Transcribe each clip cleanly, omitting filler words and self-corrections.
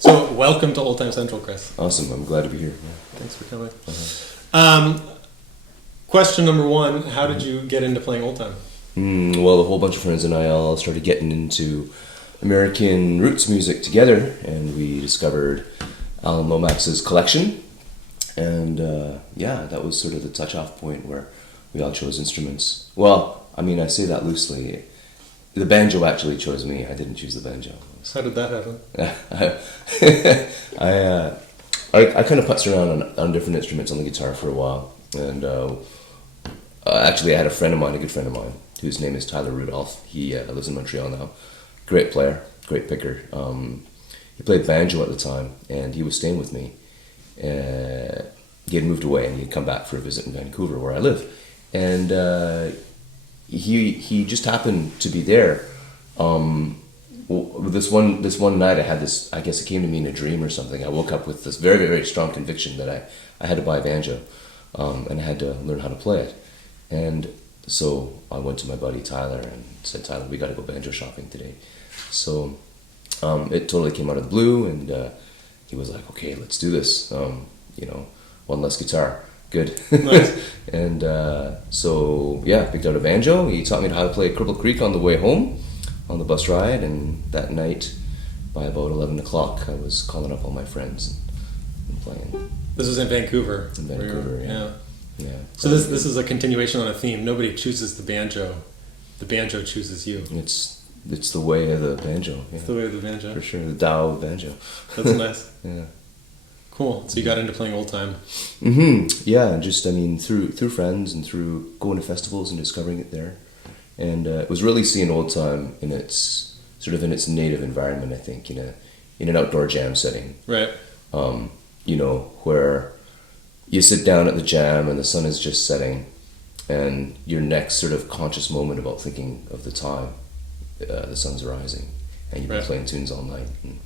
So, welcome to Oldtime Central, Chris. Awesome. I'm glad to be here. Yeah. Thanks for coming. Question number one, how did you get into playing Oldtime? Well, a whole bunch of friends and I all started getting into American roots music together, and we discovered Alan Lomax's collection. And that was sort of the touch-off point where we all chose instruments. Well, I mean, I say that loosely. The banjo actually chose me. I didn't choose the banjo. So how did that happen? I kind of putzed around on different instruments on the guitar for a while, and actually I had a friend of mine, a good friend of mine, whose name is Tyler Rudolph. He lives in Montreal now. Great player, great picker. He played banjo at the time, and he was staying with me. He had moved away, and he had come back for a visit in Vancouver, where I live, and he just happened to be there. This one night I had this, I guess it came to me in a dream or something. I woke up with this very, very strong conviction that I had to buy a banjo, and I had to learn how to play it. And so I went to my buddy Tyler and said, Tyler, we got to go banjo shopping today. So it totally came out of the blue, and he was like, okay, let's do this. One less guitar. Good. Nice. And picked out a banjo. He taught me how to play Cripple Creek on the way home on the bus ride, and that night by about 11 o'clock I was calling up all my friends and playing. This was in Vancouver. In Vancouver, yeah. So this is a continuation on a theme. Nobody chooses the banjo. The banjo chooses you. It's the way of the banjo. Yeah. It's the way of the banjo. For sure, the Tao of banjo. That's nice. Yeah. Cool. So you got into playing Oldtime. Yeah, just through friends and through going to festivals and discovering it there, and it was really seeing Oldtime in its native environment. I think in an outdoor jam setting. Right. Where you sit down at the jam and the sun is just setting, and your next sort of conscious moment about thinking of the time, the sun's rising, and you've been playing tunes all night, and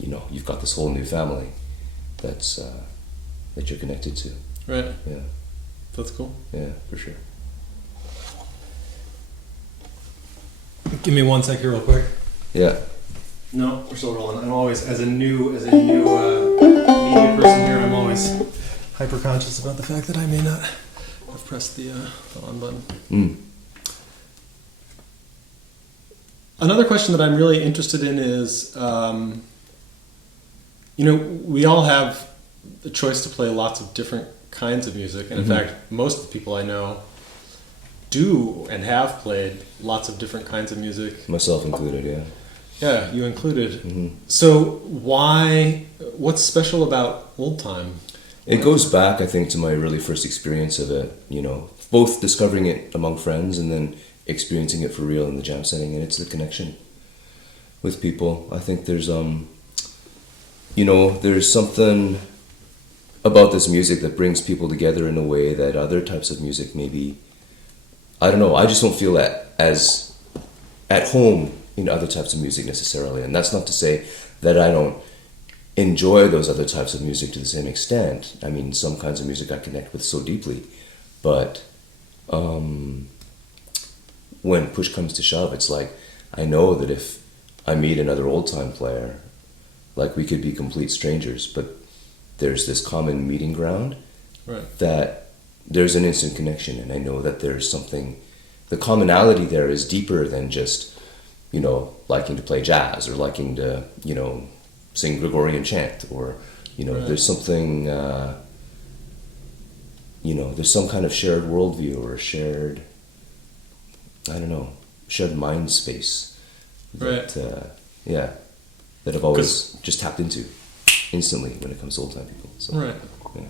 you've got this whole new family that you're connected to. Right. Yeah. That's cool. Yeah, for sure. Give me 1 sec here real quick. Yeah. No, we're still rolling. I'm always, as a new media person here, I'm always hyper conscious about the fact that I may not have pressed the on button. Another question that I'm really interested in is, we all have the choice to play lots of different kinds of music, and in fact, most of the people I know do and have played lots of different kinds of music. Myself included, yeah. Yeah, you included. So what's special about Oldtime? It goes back, I think, to my really first experience of it, both discovering it among friends and then experiencing it for real in the jam setting, and it's the connection with people. I think there's there's something about this music that brings people together in a way that other types of music maybe, I don't know, I just don't feel as at home in other types of music necessarily. And that's not to say that I don't enjoy those other types of music to the same extent. I mean, some kinds of music I connect with so deeply, but when push comes to shove, it's like, I know that if I meet another Oldtime player, like we could be complete strangers, but there's this common meeting ground, that there's an instant connection, and I know that there's something, the commonality there is deeper than just, liking to play jazz or liking to, sing Gregorian chant, or, there's something, there's some kind of shared worldview or a shared, shared mind space that, that I've always just tapped into instantly when it comes to Oldtime people. So, right. Yeah.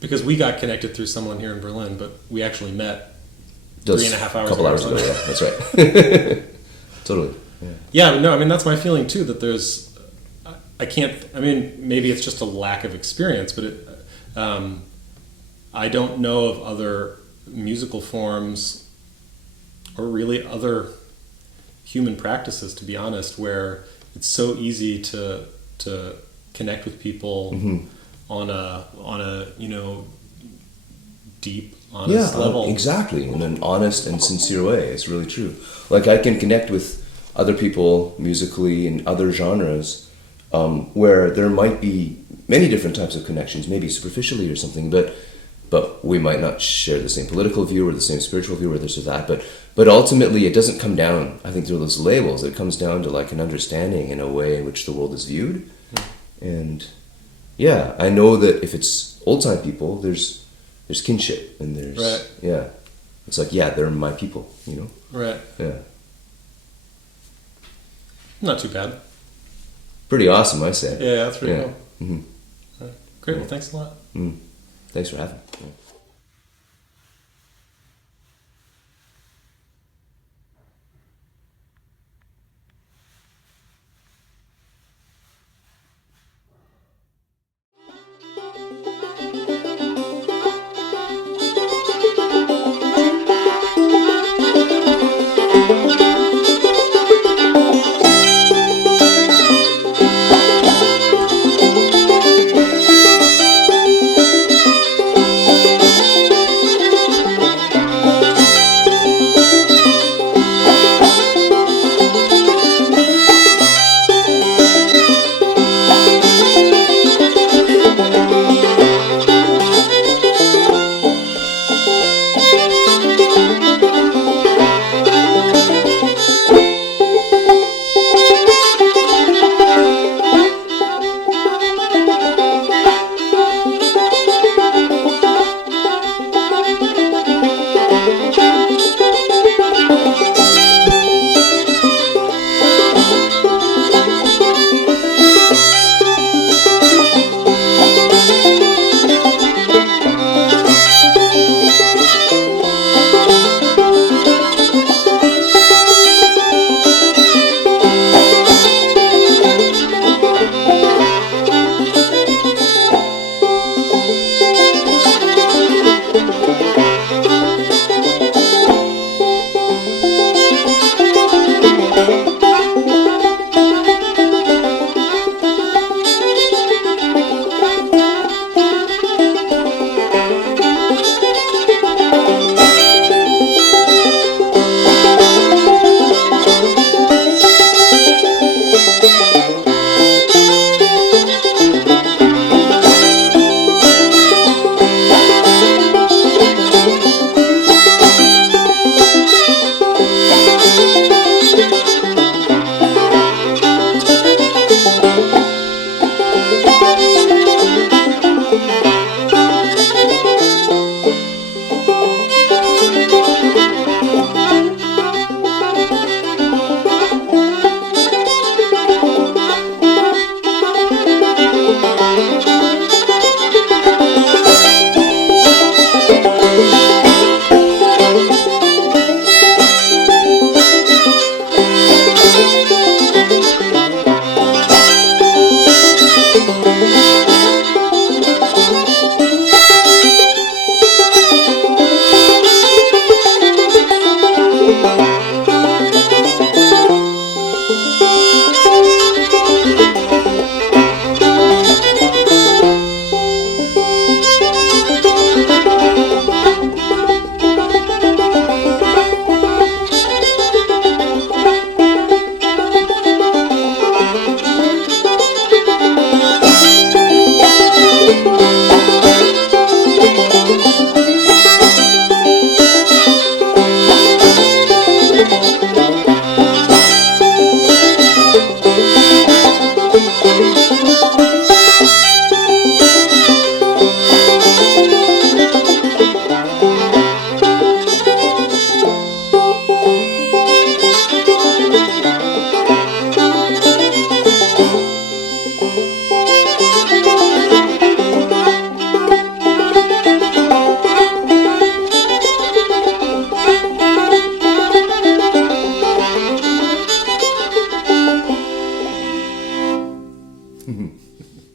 Because we got connected through someone here in Berlin, but we actually met 3.5 hours ago. A couple hours ago, yeah, that's right. Totally. Yeah, no, I mean, that's my feeling too, that there's, maybe it's just a lack of experience, but I don't know of other musical forms or really other human practices, to be honest, where it's so easy to connect with people on a deep, honest level. Exactly, in an honest and sincere way. It's really true. Like, I can connect with other people musically in other genres, where there might be many different types of connections, maybe superficially or something, but we might not share the same political view or the same spiritual view or this or that. But ultimately, it doesn't come down, I think, through those labels. It comes down to like an understanding in a way in which the world is viewed. And yeah, I know that if it's old-time people, there's kinship and there's right. Yeah, it's like, yeah, they're my people, you know. Right. Yeah. Not too bad. Pretty awesome, I say. Yeah, that's pretty Yeah. cool. Mm-hmm. Right. Great. Well, thanks a lot. Thanks for having me. Yeah.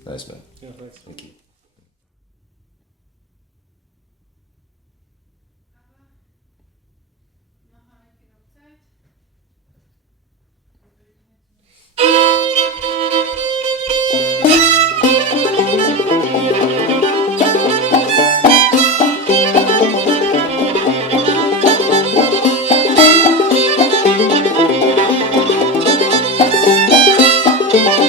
Nice, man. Yeah, thanks. Thank you. Thank